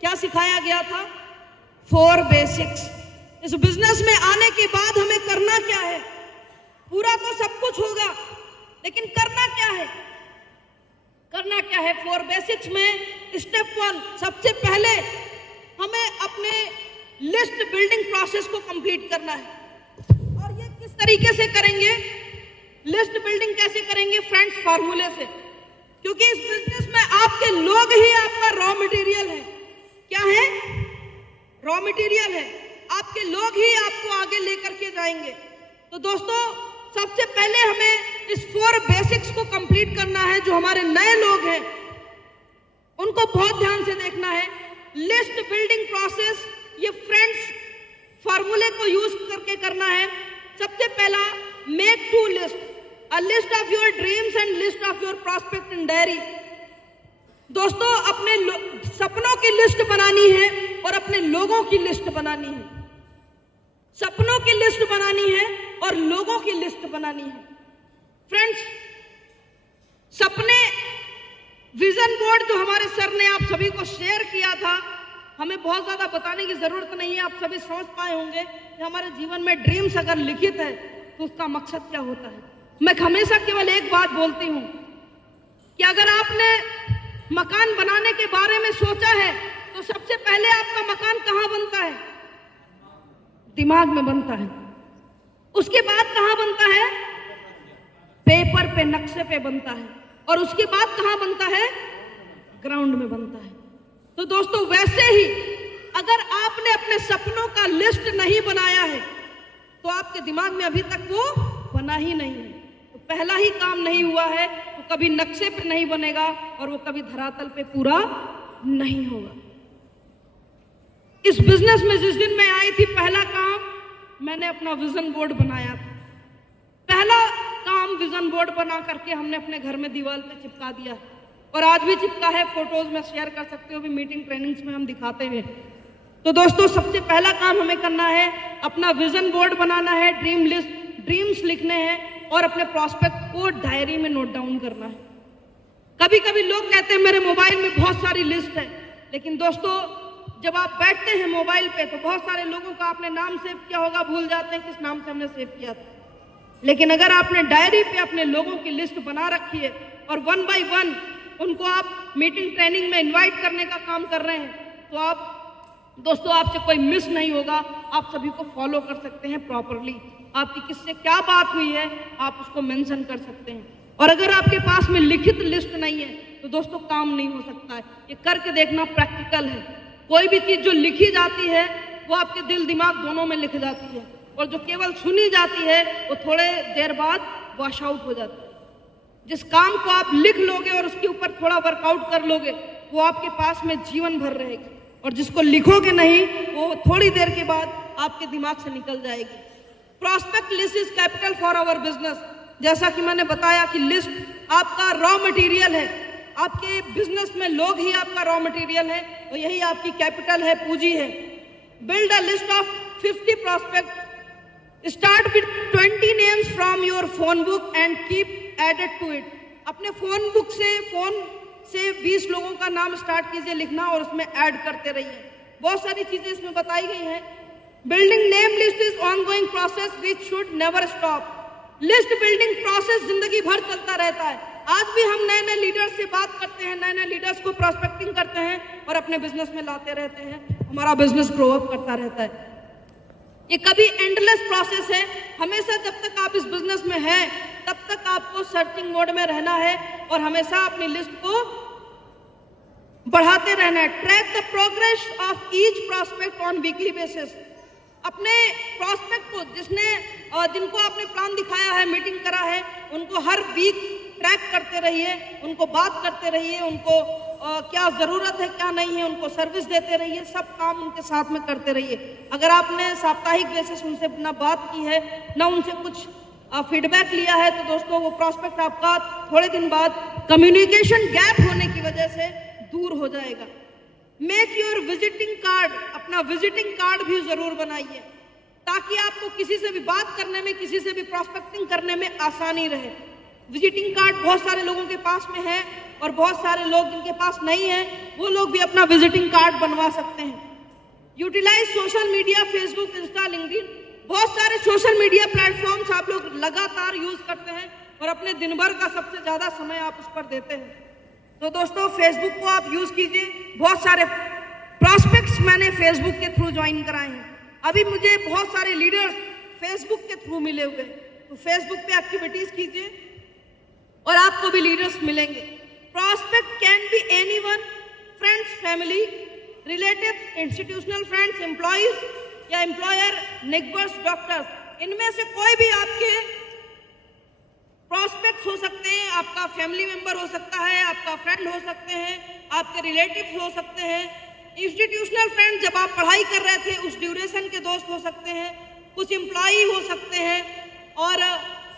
क्या सिखाया गया था? 4 बेसिक्स। इस बिजनेस में आने के बाद हमें करना क्या है? पूरा तो सब कुछ होगा, लेकिन करना क्या है? करना क्या है? 4 बेसिक्स में स्टेप 1, सबसे पहले हमें अपने लिस्ट बिल्डिंग प्रोसेस को कंप्लीट करना है। और ये किस तरीके से करेंगे? लिस्ट बिल्डिंग कैसे करेंगे? फ्रेंड्स, फार्मूले से। क्योंकि इस बिजनेस में आपके लोग ही आपका रॉ मटेरियल है। क्या है? रॉ मटेरियल है। आपके लोग ही आपको आगे लेकर के जाएंगे। तो दोस्तों, सबसे पहले हमें इस 4 बेसिक्स को कंप्लीट करना है। जो हमारे नए लोग हैं उनको बहुत ध्यान से देखना है। लिस्ट बिल्डिंग प्रोसेस ये फ्रेंड्स फार्मूले को यूज करके करना है। सबसे पहला, make 2 list, a list of your dreams and list of your prospect in diary. दोस्तों, अपने सपनों की लिस्ट बनानी है और अपने लोगों की लिस्ट बनानी है। सपनों की लिस्ट बनानी है और लोगों की लिस्ट बनानी है। फ्रेंड्स, सपने, विजन बोर्ड जो हमारे सर ने आप सभी को शेयर किया था, हमें बहुत ज्यादा बताने की जरूरत नहीं है। आप सभी समझ पाए होंगे कि हमारे जीवन में ड्रीम्स अगर लिखित है तो उसका मकसद क्या होता है। मैं हमेशा केवल एक बात बोलती हूं कि अगर आपने मकान बनाने के बारे में सोचा है तो सबसे पहले आपका मकान कहां बनता है? दिमाग में बनता है। उसके बाद कहां बनता है? पेपर पे, नक्शे पे बनता है। और उसके बाद कहां बनता है? ग्राउंड में बनता है। तो दोस्तों, वैसे ही अगर आपने अपने सपनों का लिस्ट नहीं बनाया है तो आपके दिमाग में अभी तक वो बना ही नहीं है। तो पहला ही काम नहीं हुआ है तो कभी नक्शे पे नहीं बनेगा और वो कभी धरातल पे पूरा नहीं होगा। इस बिजनेस में जिस दिन मैं आई थी, पहला काम मैंने अपना विजन बोर्ड बनाया था। पहला काम विजन बोर्ड बना करके हमने अपने घर में दीवार पे चिपका दिया और आज भी चिपका है। फोटोज में शेयर कर सकते हो, भी मीटिंग ट्रेनिंग्स में हम दिखाते हैं। तो दोस्तों, सबसे पहला काम हमें करना है, अपना विजन बोर्ड बनाना है, ड्रीम लिस्ट, ड्रीम्स लिखने हैं और अपने प्रॉस्पेक्ट को डायरी में नोट डाउन करना है। कभी कभी लोग कहते हैं मेरे मोबाइल में बहुत सारी लिस्ट है, लेकिन दोस्तों, जब आप बैठते हैं मोबाइल पे तो बहुत सारे लोगों का आपने नाम सेव किया होगा, भूल जाते हैं किस नाम से हमने सेव किया था। लेकिन अगर आपने डायरी पे अपने लोगों की लिस्ट बना रखी है और 1 बाय 1 उनको आप मीटिंग ट्रेनिंग में इनवाइट करने का काम कर रहे हैं, तो आप दोस्तों, आपसे कोई मिस नहीं होगा। आप सभी को फॉलो कर सकते हैं प्रॉपरली। आपकी किससे क्या बात हुई है आप उसको मेंशन कर सकते हैं। और अगर आपके पास में लिखित लिस्ट नहीं है तो दोस्तों, काम नहीं हो सकता है। ये करके देखना प्रैक्टिकल है। कोई भी चीज जो लिखी जाती है वो आपके दिल दिमाग दोनों में लिख जाती है, और जो केवल सुनी जाती है वो थोड़े देर बाद वॉश आउट हो जाती है। जिस काम को आप लिख लोगे और उसके ऊपर थोड़ा वर्कआउट कर लोगे वो आपके पास में जीवन भर रहेगी, और जिसको लिखोगे नहीं वो थोड़ी देर के बाद आपके दिमाग से निकल जाएगी। Prospect list is capital for our business. जैसा कि मैंने बताया कि लिस्ट आपका रॉ मटेरियल है। आपके बिजनेस में लोग ही आपका रॉ मटेरियल है, तो यही आपकी कैपिटल है, पूंजी है। Build a list of 50 prospect. Start with 20 names from your phone book and keep added to it. अपने फोन बुक से, फोन से 20 लोगों का नाम स्टार्ट कीजिए लिखना और उसमें ऐड करते रहिए। बहुत सारी चीजें इसमें बताई गई हैं। Building name list is ongoing process which should never stop. List building process जिंदगी भर चलता रहता है। आज भी हम नए नए लीडर्स से बात करते हैं, नए नए लीडर्स को प्रॉस्पेक्टिंग करते हैं और अपने बिजनेस में लाते रहते हैं। हमारा बिजनेस ग्रो अप करता रहता है। ये कभी एंडलेस प्रोसेस है। हमेशा जब तक आप इस बिजनेस में हैं तब तक आपको सर्चिंग मोड में रहना है और हमेशा अपनी लिस्ट को बढ़ाते रहना है। Track the progress of each prospect on weekly basis. अपने प्रॉस्पेक्ट को जिनको आपने प्लान दिखाया है, मीटिंग करा है, उनको हर वीक ट्रैक करते रहिए, उनको बात करते रहिए, उनको क्या ज़रूरत है क्या नहीं है, उनको सर्विस देते रहिए, सब काम उनके साथ में करते रहिए। अगर आपने साप्ताहिक बेसिस उनसे ना बात की है, ना उनसे कुछ फीडबैक लिया है, तो दोस्तों वो प्रॉस्पेक्ट आपका थोड़े दिन बाद कम्युनिकेशन गैप होने की वजह से दूर हो जाएगा। Make your visiting card. अपना विजिटिंग कार्ड भी जरूर बनाइए ताकि आपको किसी से भी बात करने में, किसी से भी प्रॉस्पेक्टिंग करने में आसानी रहे। विजिटिंग कार्ड बहुत सारे लोगों के पास में है और बहुत सारे लोग जिनके पास नहीं है वो लोग भी अपना विजिटिंग कार्ड बनवा सकते हैं। Utilise social media, Facebook, Insta, LinkedIn, बहुत सारे सोशल मीडिया प्लेटफॉर्म्स आप लोग लगातार यूज करते हैं और अपने दिन भर का सबसे ज्यादा समय आप उस पर देते हैं। तो दोस्तों फेसबुक को आप यूज कीजिए। बहुत सारे प्रॉस्पेक्ट्स मैंने फेसबुक के थ्रू ज्वाइन कराए हैं। अभी मुझे बहुत सारे लीडर्स फेसबुक के थ्रू मिले हुए, तो फेसबुक पे एक्टिविटीज कीजिए और आपको भी लीडर्स मिलेंगे। Prospect can be anyone, friends, family, relatives, institutional friends, employees या एम्प्लॉयर, नेबर्स, डॉक्टर्स, इनमें से कोई भी आपके प्रॉस्पेक्ट्स हो सकते हैं। आपका फैमिली मेंबर हो सकता है, आपका फ्रेंड हो सकते हैं, आपके रिलेटिव्स हो सकते हैं। इंस्टीट्यूशनल फ्रेंड जब आप पढ़ाई कर रहे थे उस ड्यूरेशन के दोस्त हो सकते हैं, कुछ एम्प्लॉई हो सकते हैं और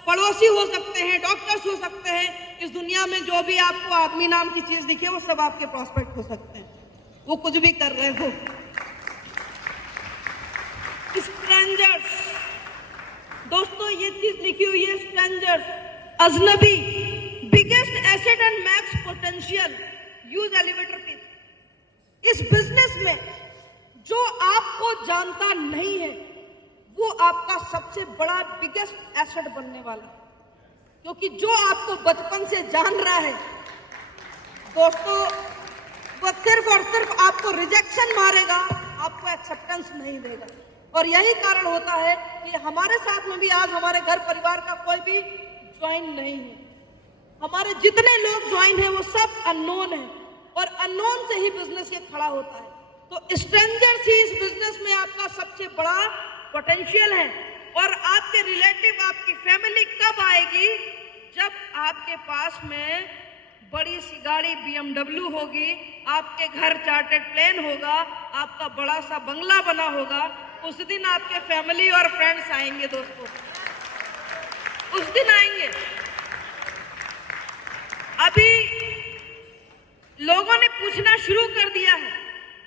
पड़ोसी हो सकते हैं, डॉक्टर्स हो सकते हैं। इस दुनिया में जो भी आपको आदमी नाम की चीज दिखे वो सब आपके प्रॉस्पेक्ट हो सकते हैं, वो कुछ भी कर रहे हो। स्ट्रेंजर्स, दोस्तों ये चीज लिखी हुई है, स्ट्रेंजर्स, अजनबी, biggest asset and max potential, use elevator pitch. इस बिजनेस में जो आपको जानता नहीं है वो आपका सबसे बड़ा बिगेस्ट एसेट बनने वाला है, क्योंकि जो आपको बचपन से जान रहा है दोस्तों वो सिर्फ और सिर्फ आपको रिजेक्शन मारेगा, आपको एक्सेप्टेंस नहीं देगा। और यही कारण होता है कि हमारे साथ में भी आज हमारे घर परिवार का कोई भी ज्वाइन नहीं है। हमारे जितने लोग ज्वाइन हैं वो सब अननोन है और अननोन से ही बिजनेस ये खड़ा होता है। तो स्ट्रेंजर्स ही इस बिजनेस में आपका सबसे बड़ा पोटेंशियल है। और आपके रिलेटिव, आपकी फैमिली कब आएगी? जब आपके पास में बड़ी सी गाड़ी BMW होगी, आपके घर चार्टर्ड प्लेन होगा, आपका बड़ा सा बंगला बना होगा, उस दिन आपके फैमिली और फ्रेंड्स आएंगे दोस्तों, उस दिन आएंगे। अभी लोगों ने पूछना शुरू कर दिया है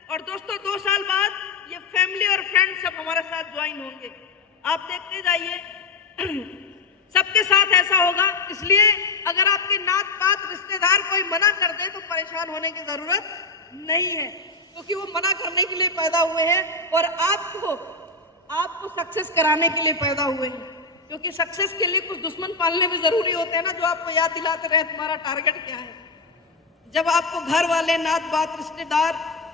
और दोस्तों 2 साल बाद ये फैमिली और फ्रेंड्स सब हमारे साथ ज्वाइन होंगे। आप देखते जाइए सबके साथ ऐसा होगा। इसलिए अगर आपके नात पात रिश्तेदार कोई मना कर दे तो परेशान होने की जरूरत नहीं है, क्योंकि वो मना करने के लिए पैदा हुए हैं और आपको सक्सेस कराने के लिए पैदा हुए हैं। क्योंकि सक्सेस के लिए कुछ दुश्मन पालने भी जरूरी होते हैं ना, जो आपको याद दिलाते रहे तुम्हारा टारगेट क्या है। जब आपको घर वाले, नात बात, रिश्तेदार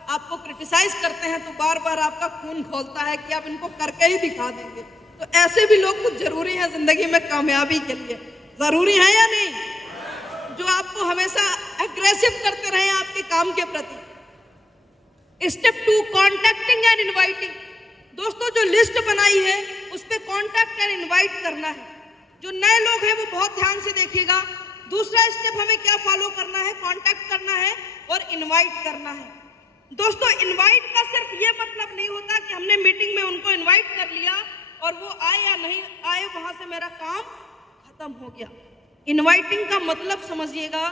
आपको क्रिटिसाइज करते हैं तो बार बार आपका खून खौलता है कि आप इनको करके ही दिखा देंगे। तो ऐसे भी लोग कुछ जरूरी है जिंदगी में कामयाबी के लिए, जरूरी है या नहीं, जो आपको हमेशा एग्रेसिव करते रहे आपके काम के प्रति। Step 2, contacting and inviting. दोस्तों जो लिस्ट बनाई है उस पे कॉन्टैक्ट एंड इनवाइट करना है। जो नए लोग हैं वो बहुत ध्यान से देखिएगा। दूसरा स्टेप हमें क्या फॉलो करना है? कॉन्टैक्ट करना है और इनवाइट करना है। दोस्तों इनवाइट का सिर्फ ये मतलब नहीं होता कि हमने मीटिंग में उनको इनवाइट कर लिया और वो आए या नहीं आए वहां से मेरा काम खत्म हो गया। इनवाइटिंग का मतलब समझिएगा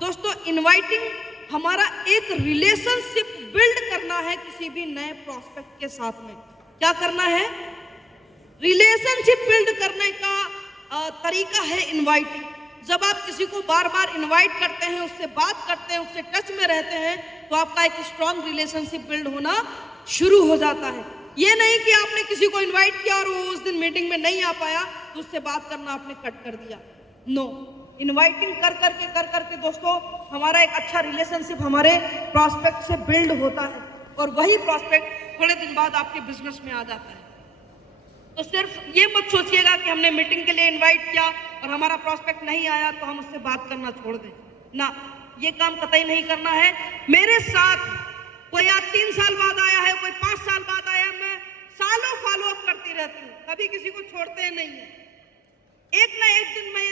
दोस्तों, इनवाइटिंग हमारा एक रिलेशनशिप बिल्ड करना है किसी भी नए प्रॉस्पेक्ट के साथ में। क्या करना है? रिलेशनशिप बिल्ड करने का तरीका है इनवाइटिंग। जब आप किसी को बार बार इनवाइट करते हैं, उससे बात करते हैं, उससे टच में रहते हैं, तो आपका एक स्ट्रॉन्ग रिलेशनशिप बिल्ड होना शुरू हो जाता है। ये नहीं कि आपने किसी को इनवाइट किया और वो उस दिन मीटिंग में नहीं आ पाया तो उससे बात करना आपने कट कर दिया। नो, इनवाइटिंग कर करके दोस्तों हमारा एक अच्छा रिलेशनशिप हमारे प्रॉस्पेक्ट से बिल्ड होता है और वही प्रॉस्पेक्ट थोड़े दिन बाद आपके बिजनेस में आ जाता है। तो सिर्फ ये मत सोचिएगा कि हमने मीटिंग के लिए इनवाइट किया और हमारा प्रॉस्पेक्ट नहीं आया तो हम उससे बात करना छोड़ दें। ना, ये काम कतई नहीं करना है। मेरे साथ कोई आज 3 साल बाद आया है, कोई 5 साल बाद आया, मैं सालों फॉलो अप करती रहती हूँ, कभी किसी को छोड़ते नहीं है। एक ना एक दिन मैं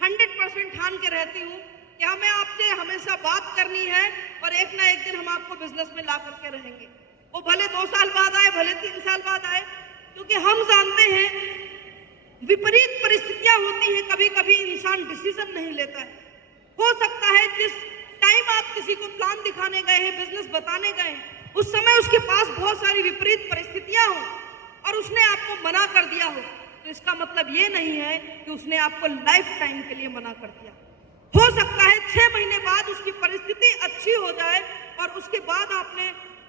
100% ठान के रहती हूँ कि हमें आपसे हमेशा बात करनी है और एक ना एक दिन हम आपको बिजनेस में ला करके रहेंगे। वो भले 2 साल बाद आए, भले 3 साल बाद आए, क्योंकि हम जानते हैं विपरीत परिस्थितियां होती हैं। कभी कभी इंसान डिसीजन नहीं लेता है। हो सकता है जिस टाइम आप किसी को प्लान दिखाने गए हैं, बिजनेस बताने गए हैं, उस समय उसके पास बहुत सारी विपरीत परिस्थितियां हो और उसने आपको मना कर दिया हो, तो इसका मतलब ये नहीं है कि उसने आपको लाइफ टाइम के लिए मना कर दिया। हो सकता है 6 महीने बाद उसकी परिस्थिति अच्छी हो जाए और उसके बाद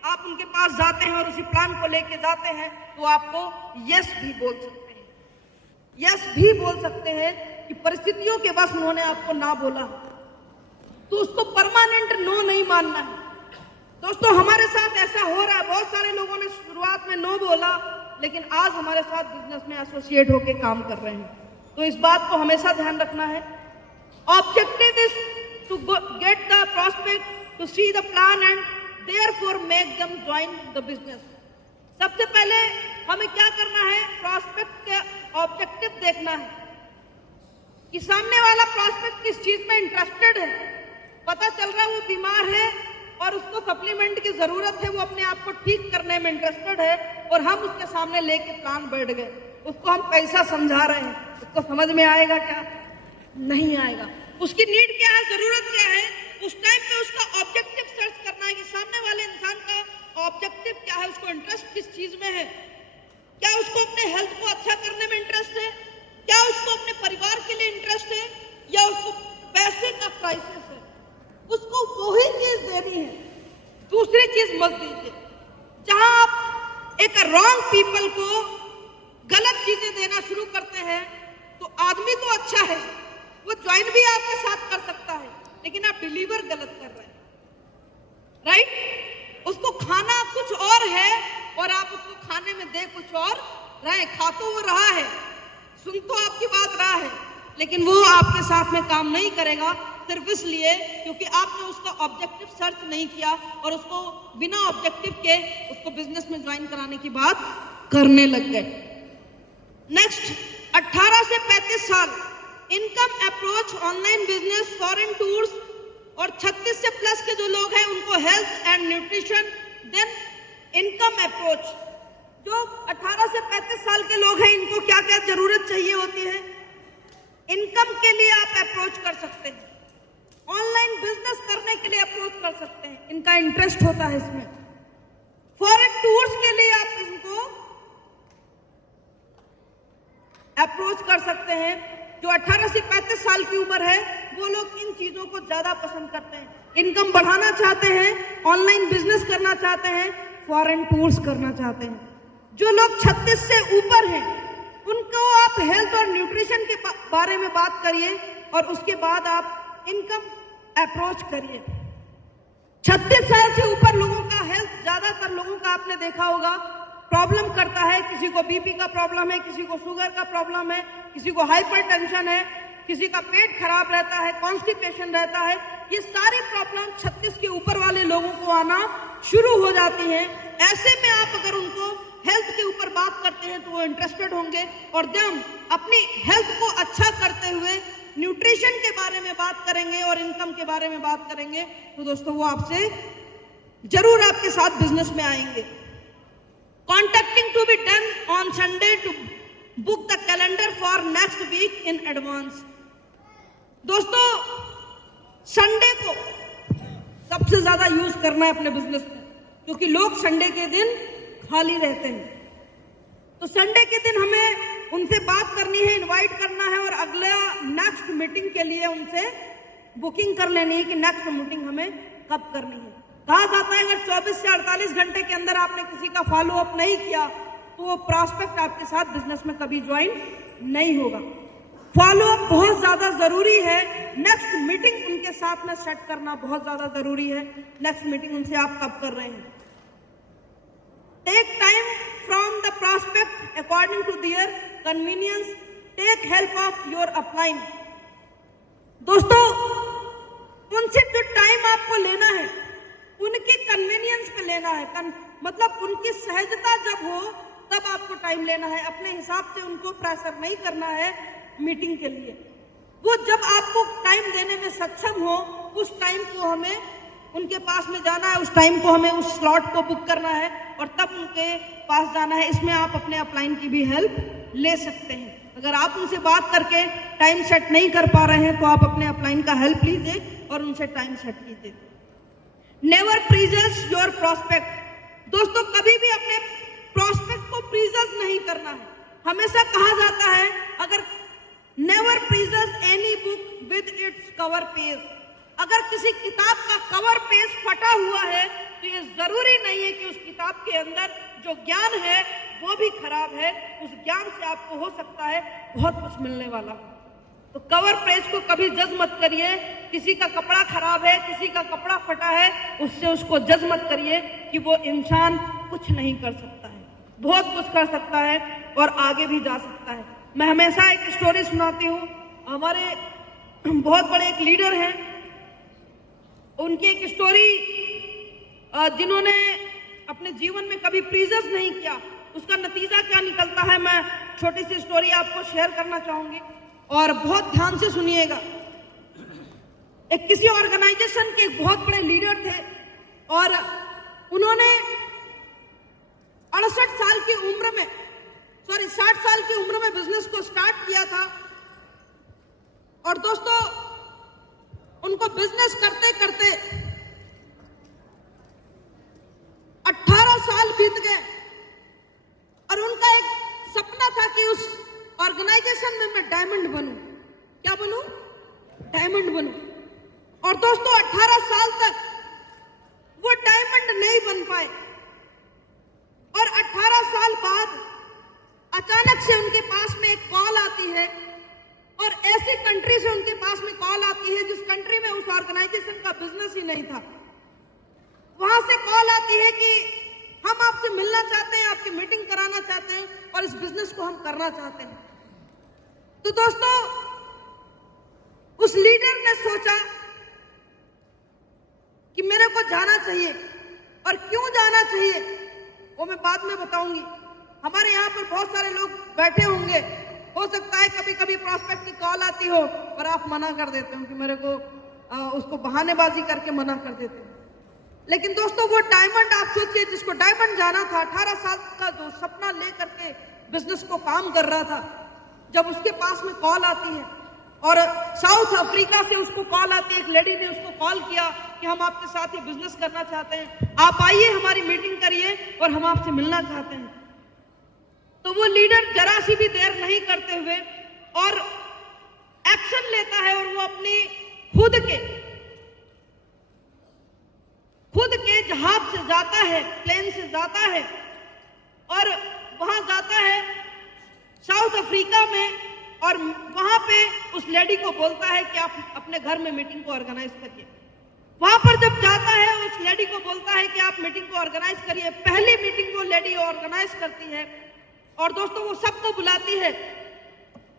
आप उनके पास जाते हैं और उसी प्लान को लेके जाते हैं तो आपको यस भी बोल सकते हैं, यस भी बोल सकते हैं कि परिस्थितियों के बस उन्होंने आपको ना बोला तो उसको परमानेंट नो नहीं मानना है। दोस्तों हमारे साथ ऐसा हो रहा है, बहुत सारे लोगों ने शुरुआत में नो बोला लेकिन आज हमारे साथ बिजनेस में एसोसिएट होके काम कर रहे हैं। तो इस बात को हमेशा ध्यान रखना है। Objective is to get the prospect to see the plan and therefore make them join the business. सबसे पहले हमें क्या करना है, प्रोस्पेक्ट के ऑब्जेक्टिव देखना है कि सामने वाला प्रोस्पेक्ट किस चीज में इंटरेस्टेड है। पता चल रहा है वो बीमार है और उसको सप्लीमेंट की जरूरत है, वो अपने आप को ठीक करने में इंटरेस्टेड है और हम उसके सामने लेके प्लान बैठ गए, उसको हम पैसा समझा रहे हैं, उसको समझ में आएगा क्या? नहीं आएगा। उसकी नीड क्या है, जरूरत क्या है, उस टाइम पे उसका ऑब्जेक्टिव सर्च करना है कि सामने वाले इंसान का ऑब्जेक्टिव क्या है, उसको इंटरेस्ट किस चीज में है। क्या उसको अपने हेल्थ को अच्छा करने में इंटरेस्ट है, क्या उसको अपने परिवार के लिए इंटरेस्ट है, या उसको पैसे का क्राइसिस है, उसको वही चीज देनी है, दूसरी चीज मत दीजिए। जहां आप एक रॉन्ग पीपल को गलत चीजें देना शुरू करते हैं तो आदमी तो अच्छा है, वो ज्वाइन भी आपके साथ कर सकता है, लेकिन आप डिलीवर गलत कर रहे हैं, राइट? उसको खाना कुछ और है और आप उसको खाने में दे कुछ और रहे। खा तो वो रहा है, सुन तो आपकी बात रहा है, लेकिन वो आपके साथ में काम नहीं करेगा सिर्फ इसलिए क्योंकि आपने उसका ऑब्जेक्टिव सर्च नहीं किया और उसको बिना ऑब्जेक्टिव के उसको बिजनेस में ज्वाइन कराने की बात करने लग गए। नेक्स्ट, 18 से 35 साल, income approach, online business, foreign tours, और 36 से प्लस के जो लोग हैं उनको health and nutrition, then income approach. जो 18 से 35 साल के लोग हैं इनको क्या क्या जरूरत चाहिए होती है, इनकम के लिए आप अप्रोच कर सकते हैं, ऑनलाइन बिजनेस करने के लिए अप्रोच कर सकते हैं, इनका इंटरेस्ट होता है इसमें। फॉरेन टूर्स के लिए आप इनको अप्रोच कर सकते हैं। जो 18 से 35 साल की उम्र है वो लोग इन चीजों को ज्यादा पसंद करते हैं, इनकम बढ़ाना चाहते हैं, ऑनलाइन बिजनेस करना चाहते हैं, फॉरेन टूर्स करना चाहते हैं। जो लोग 36 से ऊपर हैं उनको आप हेल्थ और न्यूट्रिशन के बारे में बात करिए और उसके बाद आप इनकम अप्रोच करिए। 36 साल से ऊपर लोगों का हेल्थ, ज्यादातर लोगों का आपने देखा होगा, प्रॉब्लम करता है। किसी को बीपी का प्रॉब्लम है, किसी को शुगर का प्रॉब्लम है, किसी को हाइपरटेंशन है, किसी का पेट खराब रहता है, कॉन्स्टिपेशन रहता है। ये सारी प्रॉब्लम 36 के ऊपर वाले लोगों को आना शुरू हो जाती हैं। ऐसे में आप अगर उनको हेल्थ के ऊपर बात करते हैं तो वो इंटरेस्टेड होंगे और जब अपनी हेल्थ को अच्छा करते हुए न्यूट्रिशन के बारे में बात करेंगे और इनकम के बारे में बात करेंगे तो दोस्तों वो आपसे जरूर आपके साथ बिजनेस में आएंगे। Contacting to be done on Sunday to book the calendar for next week in advance. दोस्तों संडे को सबसे ज्यादा यूज करना है अपने बिजनेस में, क्योंकि लोग संडे के दिन खाली रहते हैं। तो संडे के दिन हमें उनसे बात करनी है, इनवाइट करना है और अगला नेक्स्ट मीटिंग के लिए उनसे बुकिंग कर लेनी है कि नेक्स्ट मीटिंग हमें कब करनी है। कहा जाता है अगर 24 से 48 घंटे के अंदर आपने किसी का फॉलो अप नहीं किया तो वो प्रॉस्पेक्ट आपके साथ बिजनेस में कभी ज्वाइन नहीं होगा। फॉलो अप बहुत ज्यादा जरूरी है, नेक्स्ट मीटिंग उनके साथ में सेट करना बहुत ज्यादा जरूरी है। नेक्स्ट मीटिंग उनसे आप कब कर रहे हैं। Take time from the prospect according to their convenience, take help of your upline. दोस्तों उनसे जो टाइम आपको लेना है उनकी कन्वीनियंस पे लेना है, मतलब उनकी सहजता जब हो तब आपको टाइम लेना है। अपने हिसाब से उनको प्रेशर नहीं करना है मीटिंग के लिए। वो जब आपको टाइम देने में सक्षम हो उस टाइम को हमें उनके पास में जाना है, उस टाइम को हमें उस स्लॉट को बुक करना है और तब उनके पास जाना है। इसमें आप अपने अपलाइन की भी हेल्प ले सकते हैं। अगर आप उनसे बात करके टाइम सेट नहीं कर पा रहे हैं तो आप अपने अपलाइन का हेल्प लीजिए और उनसे टाइम सेट कीजिए। Never prejudge your prospect. दोस्तों कभी भी अपने प्रॉस्पेक्ट को प्रीजल्स नहीं करना है। हमेशा कहा जाता है अगर never prejudge any book with its cover page. अगर किसी किताब का कवर पेज फटा हुआ है तो ये जरूरी नहीं है कि उस किताब के अंदर जो ज्ञान है वो भी खराब है। उस ज्ञान से आपको हो सकता है बहुत कुछ मिलने वाला। तो कवर पेज को कभी जज मत करिए। किसी का कपड़ा खराब है, किसी का कपड़ा फटा है, उससे उसको जज मत करिए कि वो इंसान कुछ नहीं कर सकता है। बहुत कुछ कर सकता है और आगे भी जा सकता है। मैं हमेशा एक स्टोरी सुनाती हूँ। हमारे बहुत बड़े एक लीडर हैं, उनकी एक स्टोरी, जिन्होंने अपने जीवन में कभी प्रीजर्स नहीं किया, उसका नतीजा क्या निकलता है, मैं छोटी सी स्टोरी आपको शेयर करना चाहूंगी और बहुत ध्यान से सुनिएगा। एक किसी ऑर्गेनाइजेशन के एक बहुत बड़े लीडर थे और उन्होंने 68 साल की उम्र में 60 साल की उम्र में बिजनेस को स्टार्ट किया था। और दोस्तों, उनको बिजनेस करते करते 18 साल बीत गए और उनका एक सपना था कि उस ऑर्गेनाइजेशन में मैं डायमंड बनूं। क्या बनूं? डायमंड बनूं। और दोस्तों, 18 साल तक वो डायमंड नहीं बन पाए और 18 साल बाद अचानक से उनके पास में एक कॉल आती है और ऐसी कंट्री से उनके पास में कॉल आती है जिस कंट्री में उस ऑर्गेनाइजेशन का बिजनेस ही नहीं था। वहां से कॉल आती है कि हम आपसे मिलना चाहते हैं, आपकी मीटिंग कराना चाहते हैं और इस बिजनेस को हम करना चाहते हैं। तो दोस्तों, उस लीडर ने सोचा कि मेरे को जाना चाहिए। और क्यों जाना चाहिए वो मैं बाद में बताऊंगी। हमारे यहाँ पर बहुत सारे लोग बैठे होंगे, हो सकता है कभी कभी प्रॉस्पेक्ट की कॉल आती हो और आप मना कर देते हो कि मेरे को उसको बहानेबाजी करके मना कर देते हो। लेकिन दोस्तों, वो डायमंड, आप सोचिए, जिसको डायमंड जाना था, 18 साल का जो सपना लेकर के बिजनेस को काम कर रहा था, जब उसके पास में कॉल आती है और साउथ अफ्रीका से उसको कॉल आती है, एक लेडी ने उसको कॉल किया कि हम आपके साथ ये बिजनेस करना चाहते हैं, आप आइए, हमारी मीटिंग करिए और हम आपसे मिलना चाहते हैं। तो वो लीडर जरा सी भी देर नहीं करते हुए और एक्शन लेता है और वो अपनी खुद के जहाज से जाता है, प्लेन से जाता है और वहां जाता है साउथ अफ्रीका में और वहां पे उस लेडी को बोलता है कि आप अपने घर में मीटिंग को ऑर्गेनाइज करिए। वहां पर जब जाता है, उस लेडी को बोलता है कि आप मीटिंग को ऑर्गेनाइज करिए। पहली मीटिंग वो लेडी ऑर्गेनाइज करती है और दोस्तों, वो सबको बुलाती है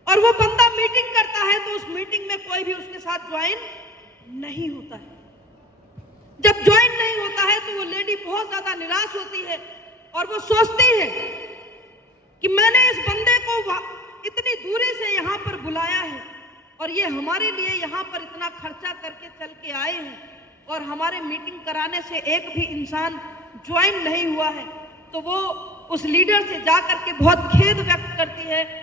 और वो बंदा मीटिंग करता है तो उस मीटिंग में कोई भी उसके साथ ज्वाइन नहीं होता है। जब ज्वाइन नहीं होता है तो वो लेडी बहुत ज्यादा निराश होती है और वो सोचती है कि मैंने इस बंदे को इतनी दूरी से यहाँ पर बुलाया है और ये हमारे लिए यहाँ पर इतना खर्चा करके चल के आए हैं और हमारे मीटिंग कराने से एक भी इंसान ज्वाइन नहीं हुआ है। तो वो उस लीडर से जाकर के बहुत खेद व्यक्त करती है